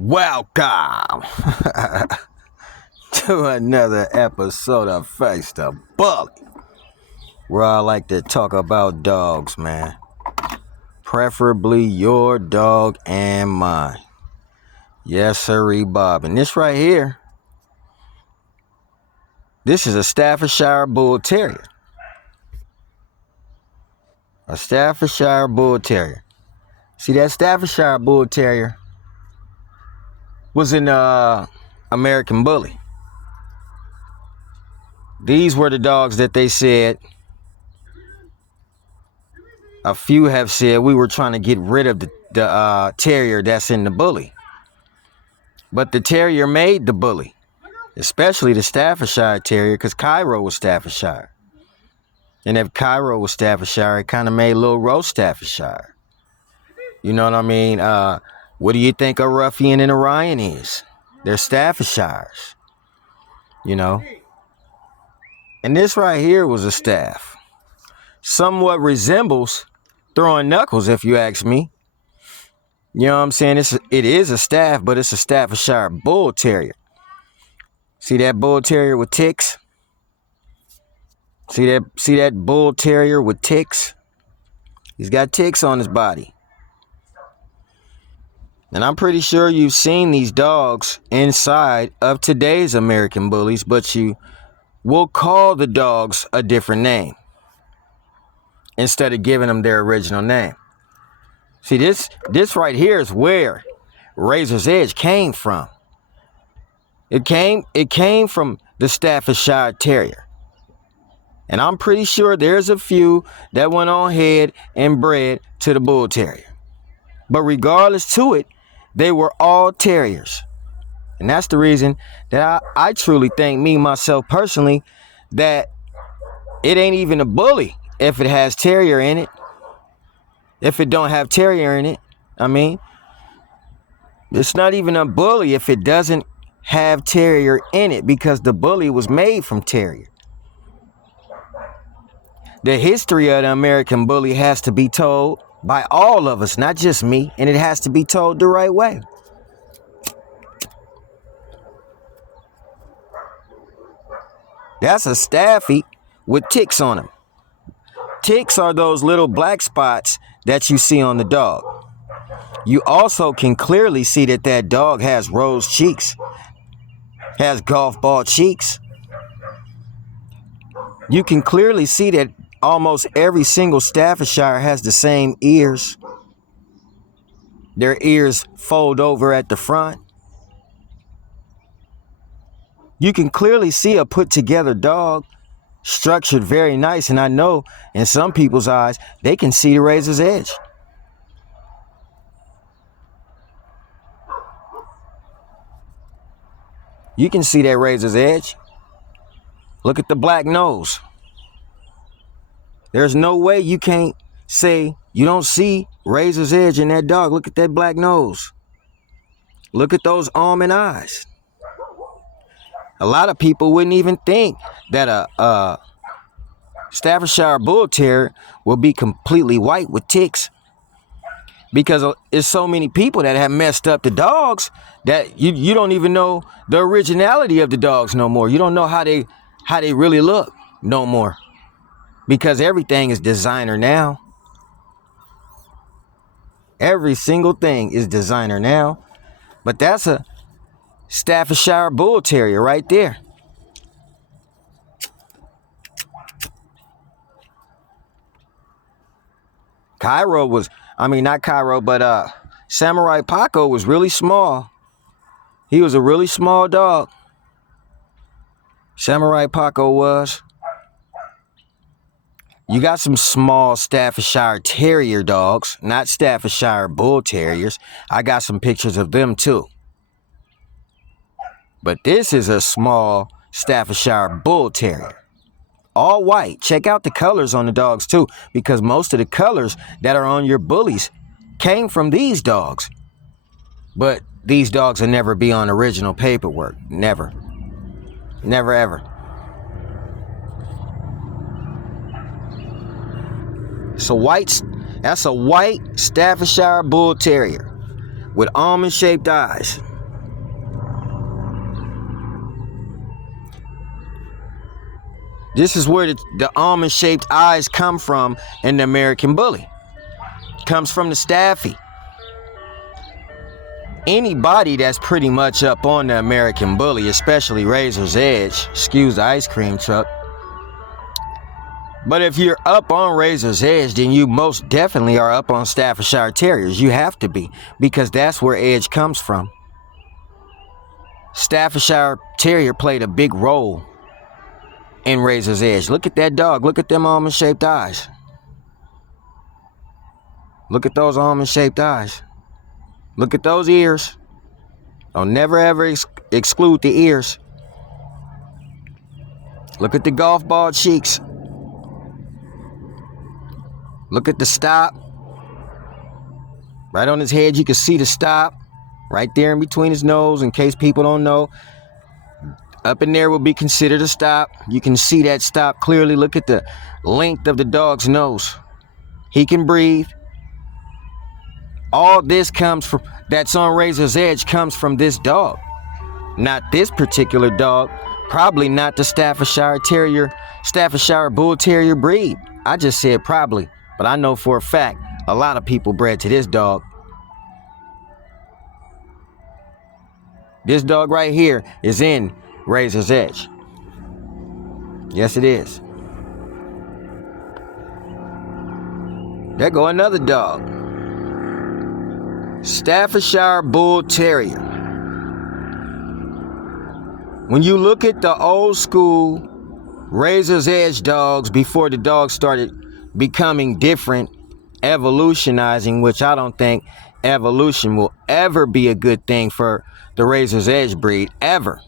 Welcome to another episode of Face the Bully, where I like to talk about dogs, man. Preferably your dog and mine. Yes, sirree, Bob. And this right here, this is a Staffordshire Bull Terrier. A Staffordshire Bull Terrier. See, that Staffordshire Bull Terrier was in American Bully. These were the dogs that they said, a few have said, we were trying to get rid of the terrier that's in the bully. But the terrier made the bully, especially the Staffordshire Terrier, because Cairo was Staffordshire. And if Cairo was Staffordshire, it kind of made little roast Staffordshire. You know what I mean? What do you think a Ruffian and a Ryan is? They're Staffordshires, you know? And this right here was a staff. Somewhat resembles throwing knuckles, if you ask me. You know what I'm saying? It is a staff, but it's a Staffordshire Bull Terrier. See that Bull Terrier with ticks? See that Bull Terrier with ticks? He's got ticks on his body. And I'm pretty sure you've seen these dogs inside of today's American Bullies, but you will call the dogs a different name instead of giving them their original name. See, this right here is where Razor's Edge came from. It came from the Staffordshire Terrier. And I'm pretty sure there's a few that went on ahead and bred to the Bull Terrier. But regardless to it, they were all terriers. And that's the reason that I truly think, me, myself, personally, that it ain't even a bully if it has terrier in it. If it don't have terrier in it, I mean, it's not even a bully if it doesn't have terrier in it, because the bully was made from terrier. The history of the American Bully has to be told by all of us, not just me, and it has to be told the right way. That's a staffy with ticks on him. Ticks are those little black spots that you see on the dog. You also can clearly see that dog has rose cheeks, has golf ball cheeks. You can clearly see that almost every single Staffordshire has the same ears. Their ears fold over at the front. You can clearly see a put together dog, structured very nice. And I know in some people's eyes, they can see the razor's edge. You can see that razor's edge. Look at the black nose. There's no way you can't say you don't see razor's edge in that dog. Look at that black nose. Look at those almond eyes. A lot of people wouldn't even think that a Staffordshire Bull Terrier will be completely white with ticks, because there's so many people that have messed up the dogs that you don't even know the originality of the dogs no more. You don't know how they really look no more, because everything is designer now. Every single thing is designer now. But that's a Staffordshire Bull Terrier right there. Samurai Paco was really small. He was a really small dog. Samurai Paco was. You got some small Staffordshire Terrier dogs, not Staffordshire Bull Terriers. I got some pictures of them too. But this is a small Staffordshire Bull Terrier. All white. Check out the colors on the dogs too, because most of the colors that are on your bullies came from these dogs. But these dogs will never be on original paperwork. Never. Never ever. That's a white Staffordshire Bull Terrier with almond-shaped eyes. This is where the almond-shaped eyes come from in the American Bully. Comes from the Staffy. Anybody that's pretty much up on the American Bully, especially Razor's Edge, excuse the ice cream truck. But if you're up on Razor's Edge, then you most definitely are up on Staffordshire Terriers. You have to be, because that's where Edge comes from. Staffordshire Terrier played a big role in Razor's Edge. Look at that dog. Look at them almond-shaped eyes. Look at those almond-shaped eyes. Look at those ears. Don't never ever exclude the ears. Look at the golf ball cheeks. Look at the stop. Right on his head, you can see the stop. Right there in between his nose, in case people don't know. Up in there will be considered a stop. You can see that stop clearly. Look at the length of the dog's nose. He can breathe. All this comes from, that's on Razor's Edge, comes from this dog. Not this particular dog. Probably not the Staffordshire Terrier, Staffordshire Bull Terrier breed. I just said probably, but I know for a fact a lot of people bred to this dog. This dog right here is in Razor's Edge. Yes, it is. There go another dog. Staffordshire Bull Terrier. When you look at the old school Razor's Edge dogs before the dogs started becoming different, evolutionizing, which I don't think evolution will ever be a good thing for the Razor's Edge breed, ever.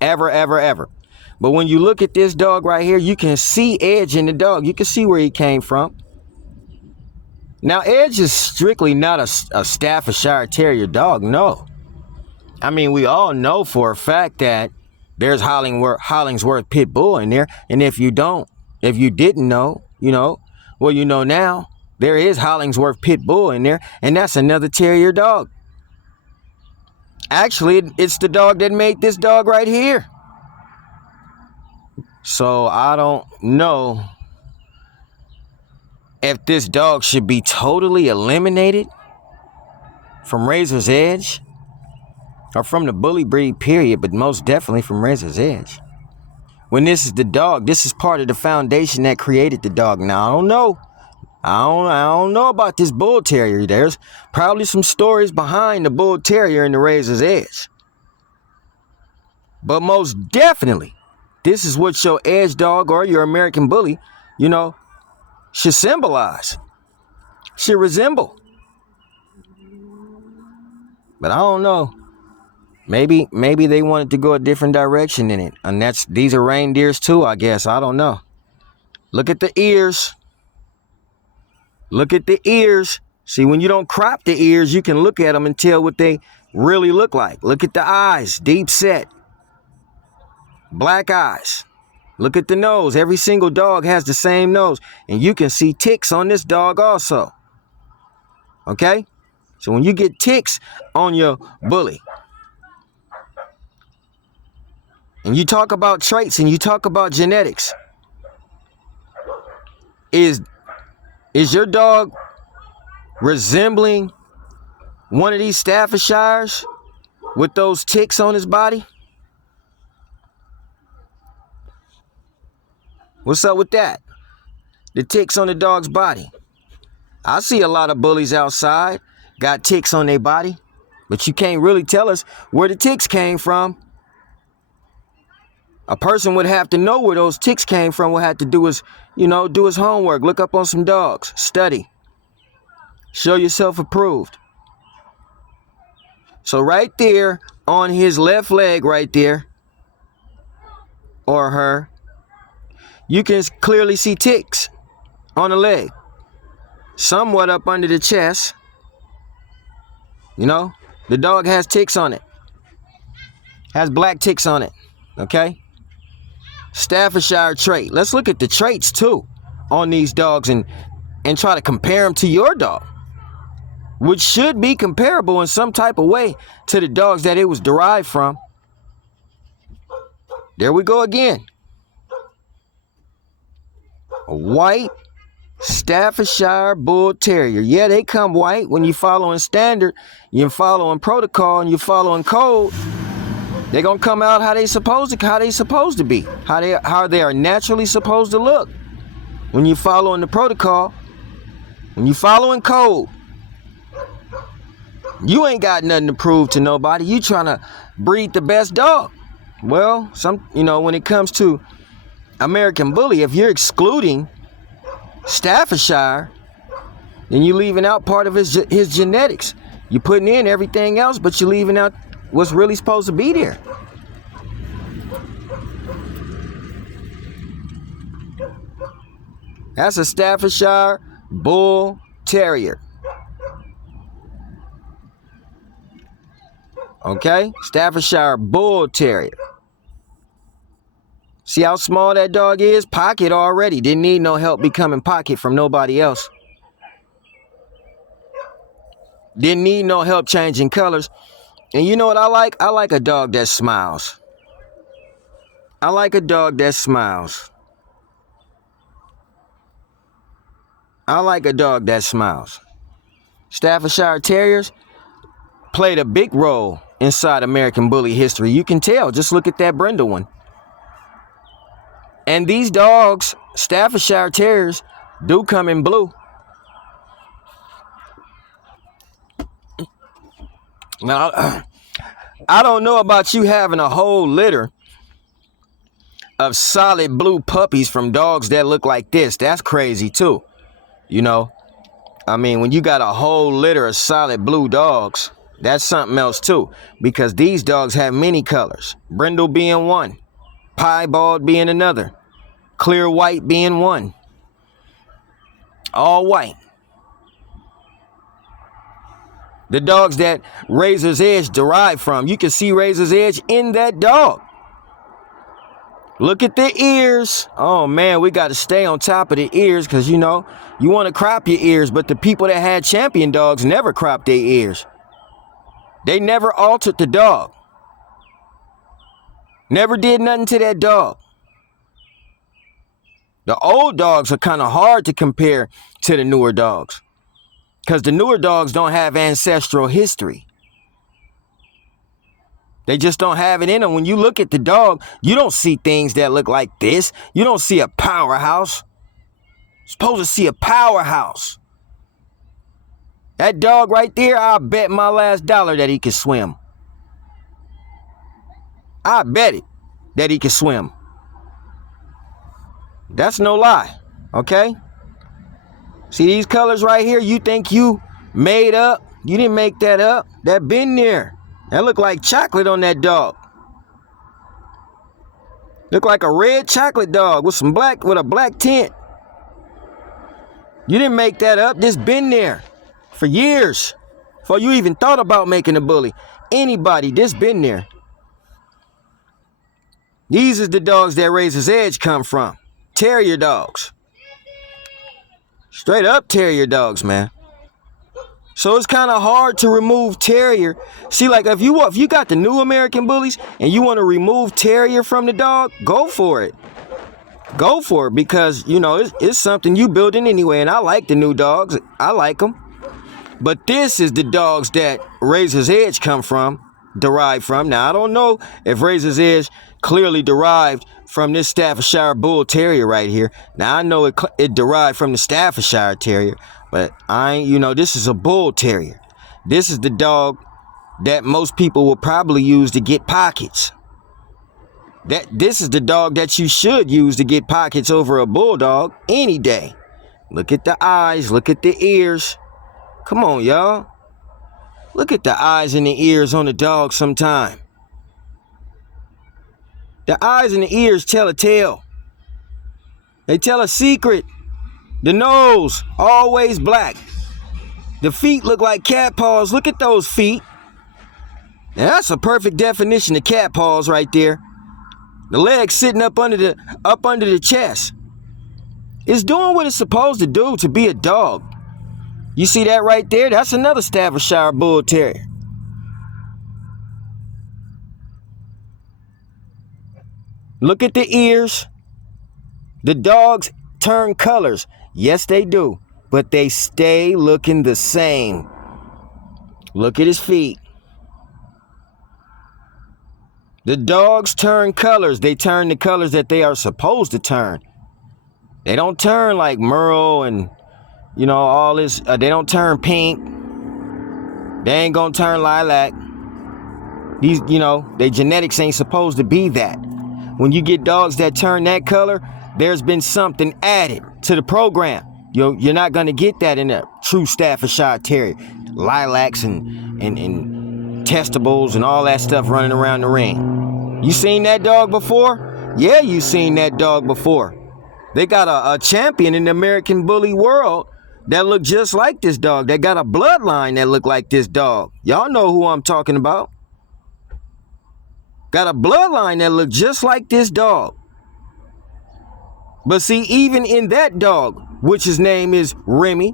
Ever, ever, ever. But when you look at this dog right here, you can see Edge in the dog. You can see where he came from. Now, Edge is strictly not a Staffordshire Terrier dog, no. I mean, we all know for a fact that there's Hollingsworth Pit Bull in there. And if you didn't know, well, you know now. There is Hollingsworth Pit Bull in there, and that's another Terrier dog. Actually, it's the dog that made this dog right here. So I don't know if this dog should be totally eliminated from Razor's Edge or from the bully breed period, but most definitely from Razor's Edge. When this is the dog, this is part of the foundation that created the dog. Now, I don't know. I don't know about this Bull Terrier. There's probably some stories behind the Bull Terrier and the Razor's Edge. But most definitely, this is what your Edge dog or your American Bully, should symbolize, should resemble. But I don't know. Maybe they wanted to go a different direction in it. And these are reindeers too, I guess. I don't know. Look at the ears. Look at the ears. See, when you don't crop the ears, you can look at them and tell what they really look like. Look at the eyes, deep set. Black eyes. Look at the nose. Every single dog has the same nose. And you can see ticks on this dog also. Okay? So when you get ticks on your bully, and you talk about traits and you talk about genetics, is your dog resembling one of these Staffordshires with those ticks on his body? What's up with that? The ticks on the dog's body. I see a lot of bullies outside got ticks on their body, but you can't really tell us where the ticks came from. A person would have to know where those ticks came from, would have to do his homework, look up on some dogs, study, show yourself approved. So right there on his left leg right there, or her, you can clearly see ticks on the leg, somewhat up under the chest. The dog has ticks on it, has black ticks on it, okay? Staffordshire trait. Let's look at the traits too on these dogs and try to compare them to your dog, which should be comparable in some type of way to the dogs that it was derived from. There we go again. A white Staffordshire Bull Terrier. Yeah, they come white. When you're following standard, you're following protocol, and you're following code, they're gonna come out how they supposed to be, how they are naturally supposed to look. When you're following the protocol, when you're following code, you ain't got nothing to prove to nobody. You trying to breed the best dog. Well, when it comes to American Bully, if you're excluding Staffordshire, then you're leaving out part of his genetics. You're putting in everything else, but you're leaving out what's really supposed to be there. That's a Staffordshire Bull Terrier. Okay? Staffordshire Bull Terrier. See how small that dog is? Pocket already. Didn't need no help becoming pocket from nobody else. Didn't need no help changing colors. And you know what I like? I like a dog that smiles. I like a dog that smiles. I like a dog that smiles. Staffordshire Terriers played a big role inside American Bully history. You can tell. Just look at that Brindle one. And these dogs, Staffordshire Terriers, do come in blue. Now, I don't know about you having a whole litter of solid blue puppies from dogs that look like this. That's crazy too. I mean, when you got a whole litter of solid blue dogs, that's something else too. Because these dogs have many colors. Brindle being one. Piebald being another. Clear white being one. All white. The dogs that Razor's Edge derived from. You can see Razor's Edge in that dog. Look at the ears. Oh, man, we got to stay on top of the ears because, you want to crop your ears. But the people that had champion dogs never cropped their ears. They never altered the dog. Never did nothing to that dog. The old dogs are kind of hard to compare to the newer dogs because the newer dogs don't have ancestral history. They just don't have it in them. When you look at the dog, you don't see things that look like this. You don't see a powerhouse. You're supposed to see a powerhouse. That dog right there, I bet my last dollar that he can swim. I bet it that he can swim. That's no lie, okay? See these colors right here? You think you made up? You didn't make that up. That been there. That look like chocolate on that dog. Look like a red chocolate dog with a black tint. You didn't make that up. This been there for years. Before you even thought about making a bully. Anybody, this been there. These is the dogs that Razor's Edge come from. Terrier dogs. Straight up terrier dogs, man. So it's kind of hard to remove terrier. See, like if you got the new American Bullies and you want to remove terrier from the dog, go for it. Go for it because, it's something you building anyway. And I like the new dogs. I like them. But this is the dogs that Razor's Edge derived from. Now, I don't know if Razor's Edge clearly derived from this Staffordshire Bull Terrier right here. Now, I know it derived from the Staffordshire Terrier, but this is a Bull Terrier. This is the dog that most people will probably use to get pockets. This is the dog that you should use to get pockets over a bulldog any day. Look at the eyes, look at the ears. Come on, y'all. Look at the eyes and the ears on the dog sometime. The eyes and the ears tell a tale. They tell a secret. The nose, always black. The feet look like cat paws. Look at those feet. Now that's a perfect definition of cat paws right there. The legs sitting up under the chest. It's doing what it's supposed to do to be a dog. You see that right there? That's another Staffordshire Bull Terrier. Look at the ears. The dog's turn colors. Yes, they do. But they stay looking the same. Look at his feet. The dogs turn colors. They turn the colors that they are supposed to turn. They don't turn like Merle and, all this. They don't turn pink. They ain't gonna turn lilac. These, their genetics ain't supposed to be that. When you get dogs that turn that color, there's been something added to the program. You're not gonna get that in a true Staffordshire Terrier. Lilacs and testicles and all that stuff running around the ring. You seen that dog before? Yeah, you seen that dog before. They got a champion in the American Bully world that look just like this dog. They got a bloodline that look like this dog. Y'all know who I'm talking about. Got a bloodline that look just like this dog. But see, even in that dog, which his name is Remy,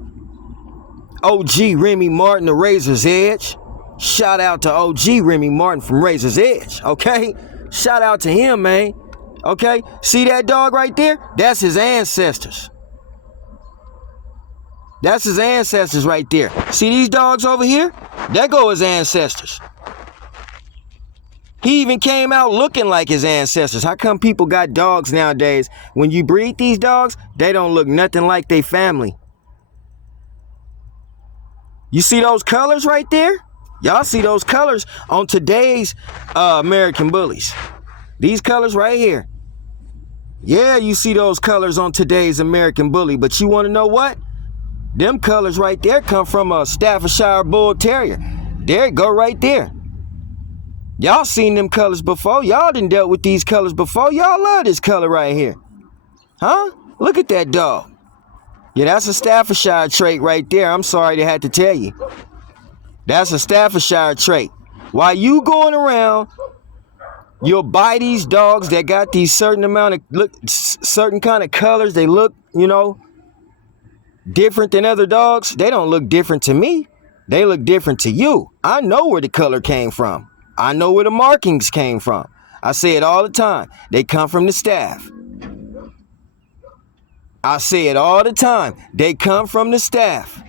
OG Remy Martin of Razor's Edge. Shout out to OG Remy Martin from Razor's Edge, okay? Shout out to him, man. Okay? See that dog right there? That's his ancestors. That's his ancestors right there. See these dogs over here? There go his ancestors. He even came out looking like his ancestors. How come people got dogs nowadays? When you breed these dogs, they don't look nothing like their family. You see those colors right there? Y'all see those colors on today's American Bullies. These colors right here. Yeah, you see those colors on today's American Bully. But you want to know what? Them colors right there come from a Staffordshire Bull Terrier. There it go right there. Y'all seen them colors before. Y'all done dealt with these colors before. Y'all love this color right here. Huh? Look at that dog. Yeah, that's a Staffordshire trait right there. I'm sorry to have to tell you. That's a Staffordshire trait. While you going around, you'll buy these dogs that got these certain kind of colors. They look, different than other dogs. They don't look different to me. They look different to you. I know where the color came from. I know where the markings came from. I say it all the time. They come from the staff. I say it all the time. They come from the staff.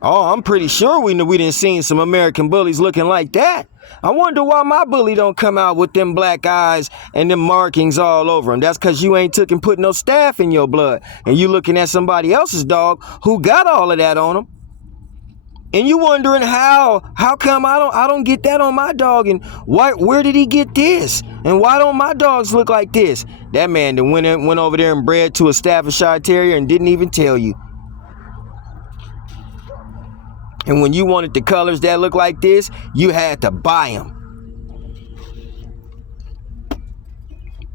Oh, I'm pretty sure we done seen some American Bullies looking like that. I wonder why my bully don't come out with them black eyes and them markings all over him. That's because you ain't took and put no staff in your blood. And you looking at somebody else's dog who got all of that on him. And you wondering how come I don't get that on my dog, and where did he get this? And why don't my dogs look like this? That man that went over there and bred to a Staffordshire Terrier and didn't even tell you. And when you wanted the colors that look like this, you had to buy them.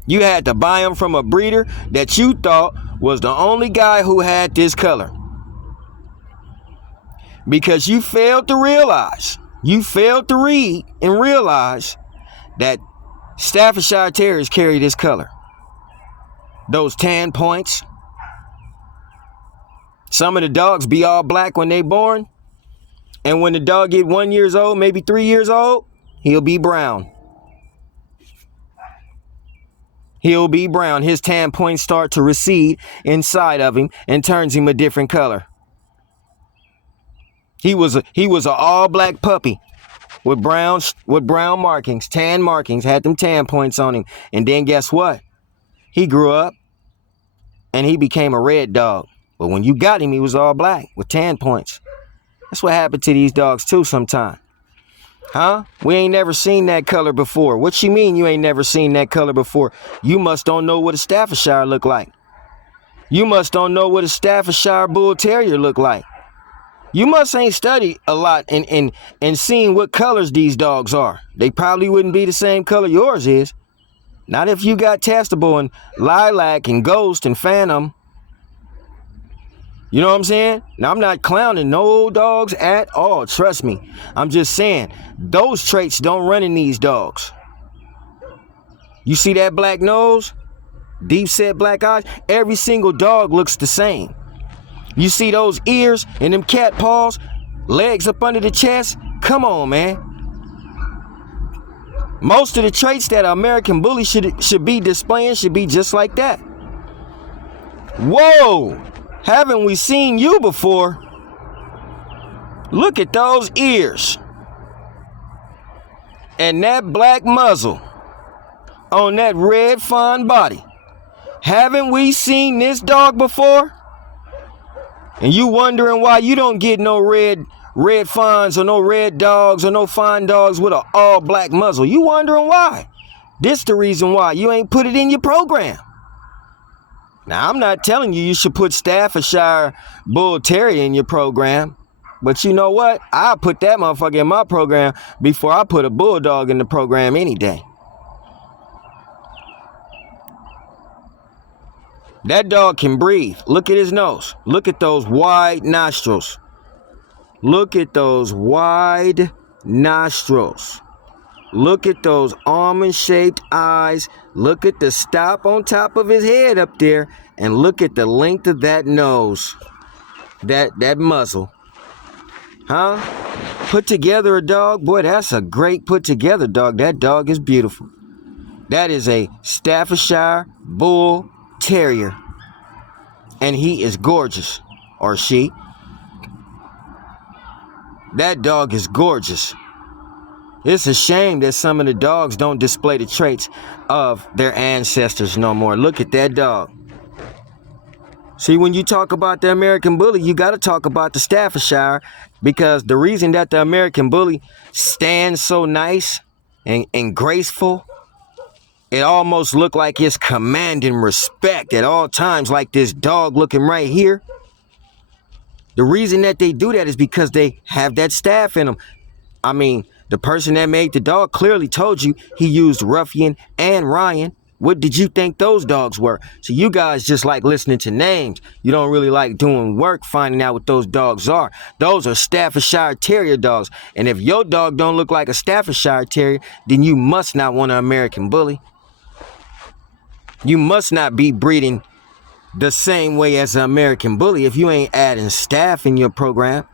You had to buy them from a breeder that you thought was the only guy who had this color. Because you failed to realize, you failed to read and realize that Staffordshire Terriers carry this color. Those tan points. Some of the dogs be all black when they born. And when the dog get 1 year old, maybe 3 years old, he'll be brown. He'll be brown. His tan points start to recede inside of him and turns him a different color. He was a all black puppy with brown markings, tan markings, had them tan points on him. And then guess what? He grew up and he became a red dog. But when you got him, he was all black with tan points. That's what happened to these dogs too sometime. Huh? We ain't never seen that color before. What you mean you ain't never seen that color before? You must don't know what a Staffordshire look like. You must don't know what a Staffordshire Bull Terrier look like. You must ain't studied a lot and seen what colors these dogs are. They probably wouldn't be the same color yours is. Not if you got testable and lilac and ghost and phantom. You know what I'm saying? Now, I'm not clowning no dogs at all. Trust me. I'm just saying those traits don't run in these dogs. You see that black nose? Deep set black eyes? Every single dog looks the same. You see those ears and them cat paws? Legs up under the chest? Come on, man. Most of the traits that an American Bully should be displaying should be just like that. Whoa! Haven't we seen you before? Look at those ears. And that black muzzle on that red fawn body. Haven't we seen this dog before? And you wondering why you don't get no red fawns or no red dogs or no fawn dogs with an all black muzzle. You wondering why? This the reason why you ain't put it in your program. Now, I'm not telling you should put Staffordshire Bull Terrier in your program. But you know what? I'll put that motherfucker in my program before I put a bulldog in the program any day. That dog can breathe. Look at his nose. Look at those wide nostrils. Look at those wide nostrils. Look at those almond-shaped eyes. Look at the stop on top of his head up there. And look at the length of that nose. That muzzle. Huh? Put together a dog? Boy, that's a great put together dog. That dog is beautiful. That is a Staffordshire Bull Terrier. And he is gorgeous. Or she. That dog is gorgeous. It's a shame that some of the dogs don't display the traits of their ancestors no more. Look at that dog. See, when you talk about the American Bully, you got to talk about the Staffordshire, because the reason that the American Bully stands so nice and graceful, it almost look like it's commanding respect at all times, like this dog looking right here. The reason that they do that is because they have that staff in them. I mean, the person that made the dog clearly told you he used Ruffian and Ryan. What did you think those dogs were? So you guys just like listening to names. You don't really like doing work finding out what those dogs are. Those are Staffordshire Terrier dogs. And if your dog don't look like a Staffordshire Terrier, then you must not want an American Bully. You must not be breeding the same way as an American Bully if you ain't adding staff in your program.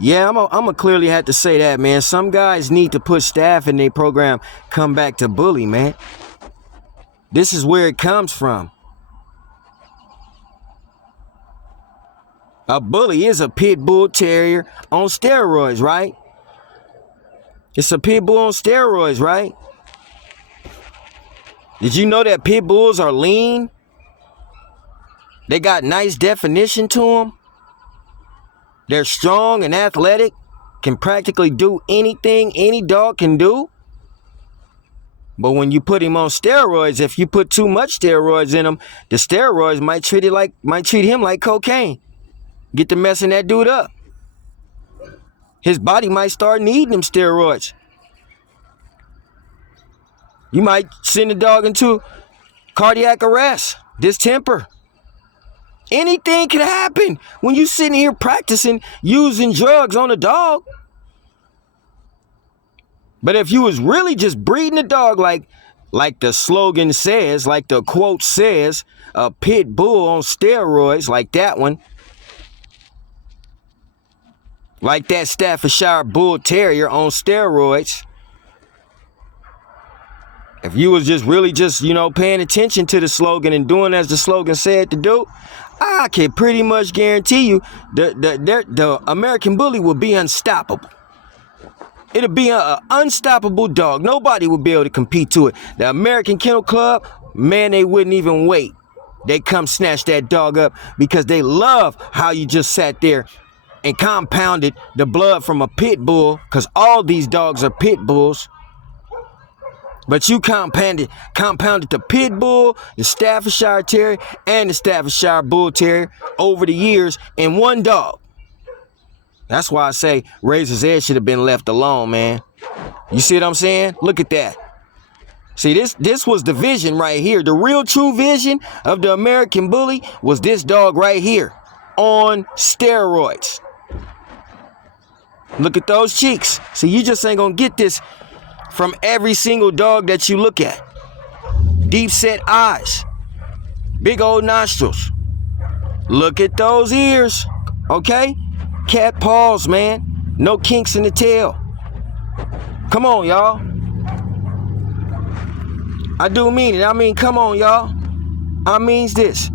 Yeah, I'm gonna clearly have to say that, man. Some guys need to put staff in their program, come back to bully, man. This is where it comes from. A bully is a pit bull terrier on steroids, right? It's a pit bull on steroids, right? Did you know that pit bulls are lean? They got nice definition to them. They're strong and athletic, can practically do anything any dog can do. But when you put him on steroids, if you put too much steroids in him, the steroids might treat him like cocaine. Get to messing that dude up. His body might start needing them steroids. You might send the dog into cardiac arrest, distemper. Anything can happen when you sitting here practicing using drugs on a dog. But if you was really just breeding a dog like the slogan says, like the quote says, a pit bull on steroids, like that one, like that Staffordshire Bull Terrier on steroids, if you was just really paying attention to the slogan and doing as the slogan said to do, I can pretty much guarantee you the American Bully will be unstoppable. It'll be an unstoppable dog. Nobody will be able to compete to it. The American Kennel Club, man, they wouldn't even wait. They come snatch that dog up because they love how you just sat there and compounded the blood from a pit bull, because all these dogs are pit bulls. But you compounded the pit bull, the Staffordshire Terrier, and the Staffordshire Bull Terrier over the years in one dog. That's why I say Razor's Edge should have been left alone, man. You see what I'm saying? Look at that. See, this was the vision right here. The real true vision of the American Bully was this dog right here on steroids. Look at those cheeks. See, you just ain't gonna get this from every single dog that you look at. Deep set eyes. Big old nostrils. Look at those ears, okay? Cat paws, man. No kinks in the tail. Come on, y'all. I do mean it. I mean, come on, y'all. I means this.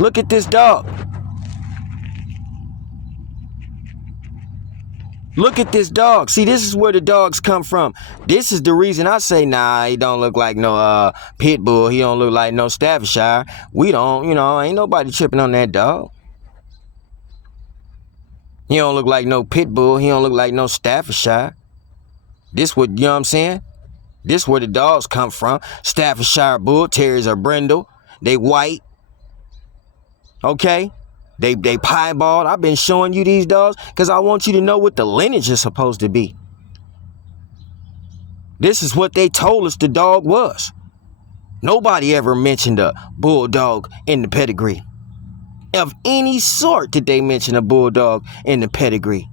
Look at this dog. Look at this dog. See, this is where the dogs come from. This is the reason I say, nah, he don't look like no pit bull. He don't look like no Staffordshire. We don't, ain't nobody tripping on that dog. He don't look like no pit bull. He don't look like no Staffordshire. This what, you know what I'm saying? This where the dogs come from. Staffordshire bull terriers are brindle. They white. Okay? They piebald. I've been showing you these dogs because I want you to know what the lineage is supposed to be. This is what they told us the dog was. Nobody ever mentioned a bulldog in the pedigree. Of any sort did they mention a bulldog in the pedigree.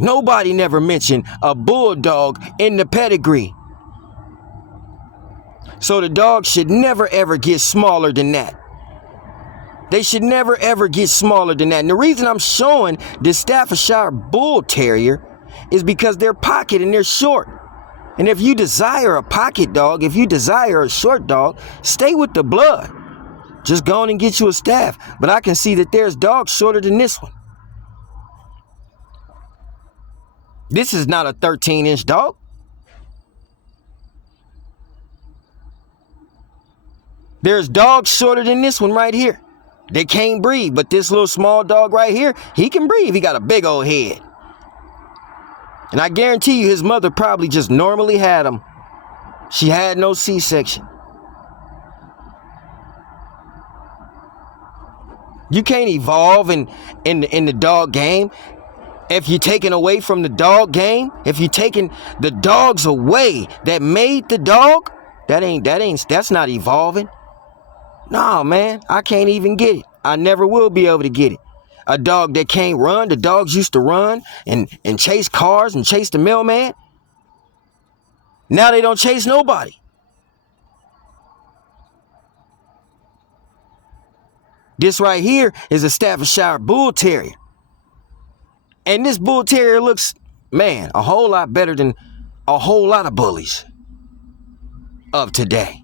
Nobody never mentioned a bulldog in the pedigree. So the dog should never ever get smaller than that. They should never ever get smaller than that. And the reason I'm showing this Staffordshire Bull Terrier is because they're pocket and they're short. And if you desire a pocket dog, if you desire a short dog, stay with the blood. Just go on and get you a staff. But I can see that there's dogs shorter than this one. This is not a 13-inch dog. There's dogs shorter than this one right here. They can't breathe, but this little small dog right here, he can breathe. He got a big old head. And I guarantee you his mother probably just normally had him. She had no C-section. You can't evolve in the dog game. If you're taking away from the dog game, if you're taking the dogs away that made the dog, that's not evolving. No, man, I can't even get it. I never will be able to get it. A dog that can't run, the dogs used to run and chase cars and chase the mailman. Now they don't chase nobody. This right here is a Staffordshire Bull Terrier. And this Bull Terrier looks, man, a whole lot better than a whole lot of bullies of today.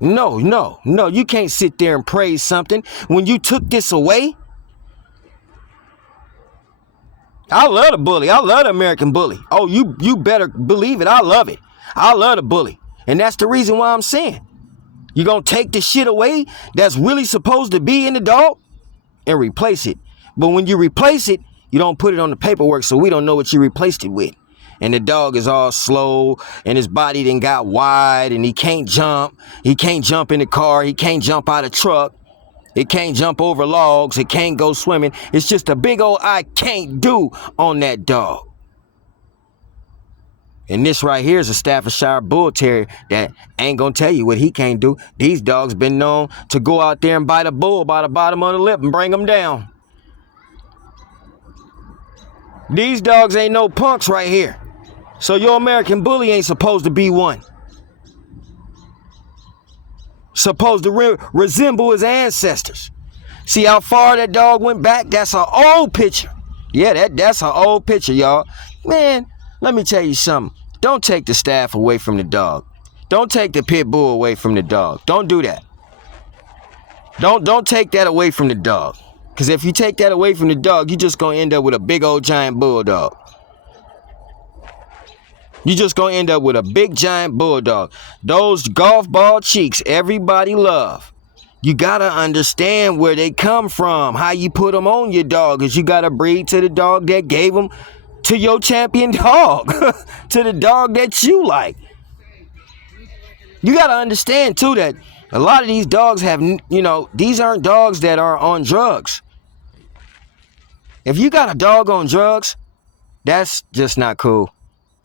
No, you can't sit there and praise something when you took this away. I love the bully. I love the American bully. Oh, you better believe it. I love it. I love the bully. And that's the reason why I'm saying, you're going to take the shit away that's really supposed to be in the dog and replace it. But when you replace it, you don't put it on the paperwork, so we don't know what you replaced it with. And the dog is all slow, and his body then got wide, and he can't jump. He can't jump in the car. He can't jump out of truck. It can't jump over logs. It can't go swimming. It's just a big old I can't do on that dog. And this right here is a Staffordshire Bull Terrier that ain't gonna tell you what he can't do. These dogs been known to go out there and bite a bull by the bottom of the lip and bring him down. These dogs ain't no punks right here. So your American bully ain't supposed to be one. Supposed to resemble his ancestors. See how far that dog went back? That's an old picture. Yeah, that's an old picture, y'all. Man, let me tell you something. Don't take the staff away from the dog. Don't take the pit bull away from the dog. Don't do that. Don't take that away from the dog. Because if you take that away from the dog, you're just going to end up with a big old giant bulldog. You're just going to end up with a big giant bulldog. Those golf ball cheeks everybody love. You got to understand where they come from, how you put them on your dog, because you got to breed to the dog that gave them to your champion dog, to the dog that you like. You got to understand, too, that a lot of these dogs have, these aren't dogs that are on drugs. If you got a dog on drugs, that's just not cool.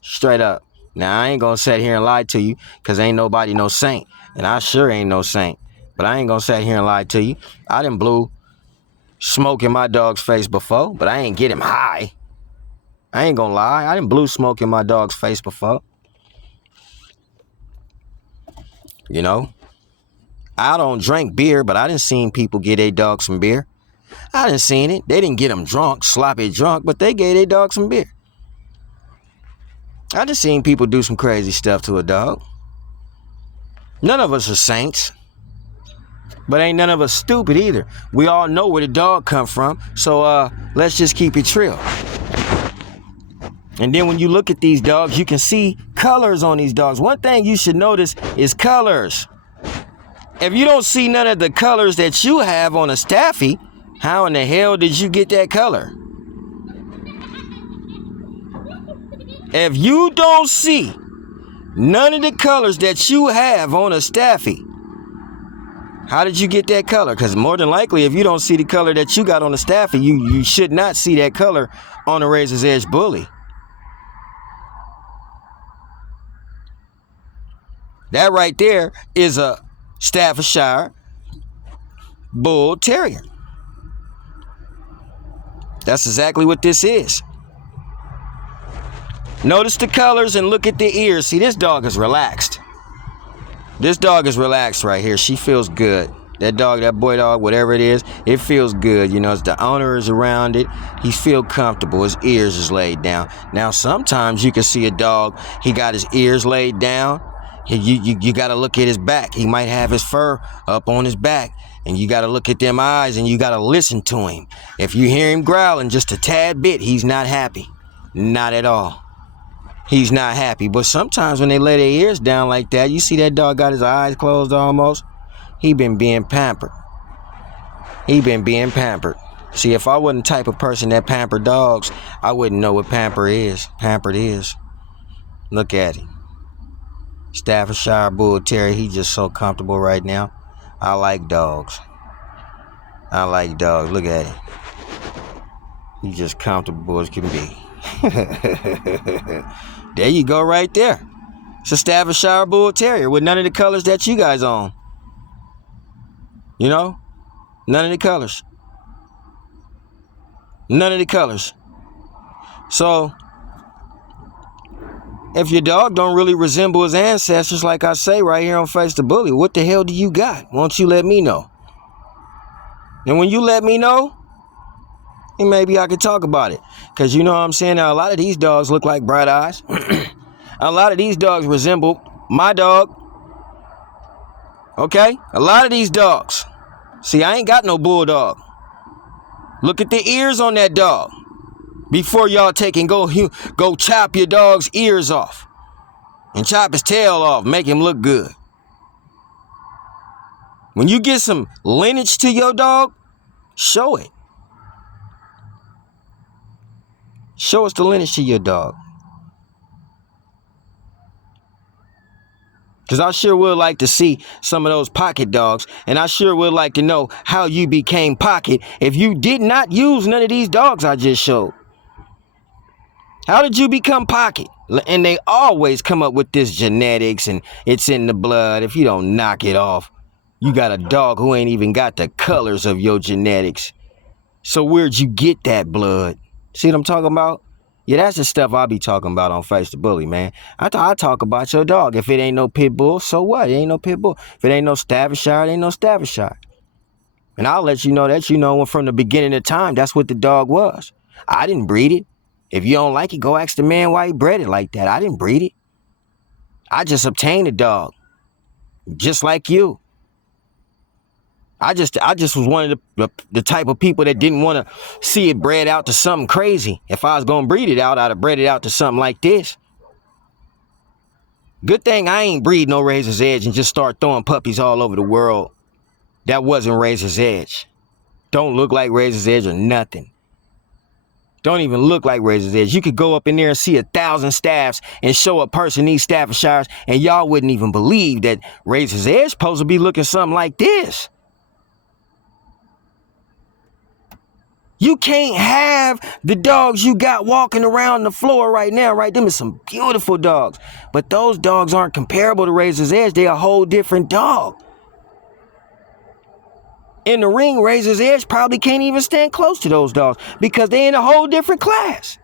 Straight up. Now, I ain't going to sit here and lie to you because ain't nobody no saint. And I sure ain't no saint. But I ain't going to sit here and lie to you. I done blew smoke in my dog's face before, but I ain't get him high. I ain't going to lie. I done blew smoke in my dog's face before. I don't drink beer, but I done seen people get their dog some beer. I done seen it. They didn't get them drunk, sloppy drunk, but they gave their dog some beer. I just seen people do some crazy stuff to a dog. None of us are saints, but ain't none of us stupid either. We all know where the dog come from, so let's just keep it real. And then when you look at these dogs, you can see colors on these dogs. One thing you should notice is colors. If you don't see none of the colors that you have on a Staffy, how in the hell did you get that color? If you don't see none of the colors that you have on a Staffy, how did you get that color? Because more than likely, if you don't see the color that you got on the Staffy, you should not see that color on a Razor's Edge Bully. That right there is a Staffordshire Bull Terrier. That's exactly what this is. Notice the colors and look at the ears. See, this dog is relaxed. This dog is relaxed right here. She feels good. That dog, that boy dog, whatever it is, it feels good. You know, as the owner is around it, he feels comfortable. His ears is laid down. Now, sometimes you can see a dog, he got his ears laid down. You got to look at his back. He might have his fur up on his back. And you got to look at them eyes and you got to listen to him. If you hear him growling just a tad bit, he's not happy. Not at all. He's not happy. But sometimes when they lay their ears down like that, you see that dog got his eyes closed almost. He been being pampered. He been being pampered. See, if I wasn't the type of person that pampered dogs, I wouldn't know what pampered is. Look at him. Staffordshire Bull Terrier, he just so comfortable right now. I like dogs. I like dogs. Look at him. He's just comfortable as can be. There you go right there. It's a Staffordshire Bull Terrier with none of the colors that you guys own. You know? None of the colors. None of the colors. So, if your dog don't really resemble his ancestors, like I say right here on Face the Bully, what the hell do you got? Won't you let me know? And when you let me know, then maybe I could talk about it. Because you know what I'm saying? Now, a lot of these dogs look like bright eyes. A lot of these dogs resemble my dog. Okay? A lot of these dogs. See, I ain't got no bulldog. Look at the ears on that dog. Before y'all take and go chop your dog's ears off. And chop his tail off. Make him look good. When you get some lineage to your dog, show it. Show us the lineage to your dog. Because I sure would like to see some of those pocket dogs. And I sure would like to know how you became pocket if you did not use none of these dogs I just showed. How did you become pocket? And they always come up with this genetics and it's in the blood. If you don't knock it off, you got a dog who ain't even got the colors of your genetics. So where'd you get that blood? See what I'm talking about? Yeah, that's the stuff I be talking about on Face the Bully, man. I talk about your dog. If it ain't no pit bull, so what? It ain't no pit bull. If it ain't no Staffordshire, it ain't no Staffordshire. And I'll let you know that, you know, from the beginning of time, that's what the dog was. I didn't breed it. If you don't like it, go ask the man why he bred it like that. I didn't breed it. I just obtained a dog. Just like you. I just was one of the type of people that didn't want to see it bred out to something crazy. If I was going to breed it out, I'd have bred it out to something like this. Good thing I ain't breed no Razor's Edge and just start throwing puppies all over the world. That wasn't Razor's Edge. Don't look like Razor's Edge or nothing. Don't even look like Razor's Edge. You could go up in there and see 1,000 staffs and show a person these Staffordshires and y'all wouldn't even believe that Razor's Edge supposed to be looking something like this. You can't have the dogs you got walking around the floor right now, right? Them is some beautiful dogs. But those dogs aren't comparable to Razor's Edge. They're a whole different dog. In the ring, Razor's Edge probably can't even stand close to those dogs because they're in a whole different class.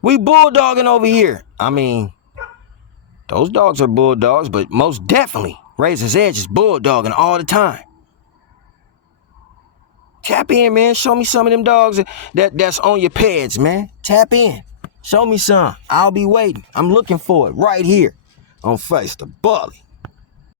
We bulldogging over here. I mean, those dogs are bulldogs, but most definitely Razor's Edge is bulldogging all the time. Tap in, man. Show me some of them dogs that's on your pads, man. Tap in. Show me some. I'll be waiting. I'm looking for it right here. on Face the Bully.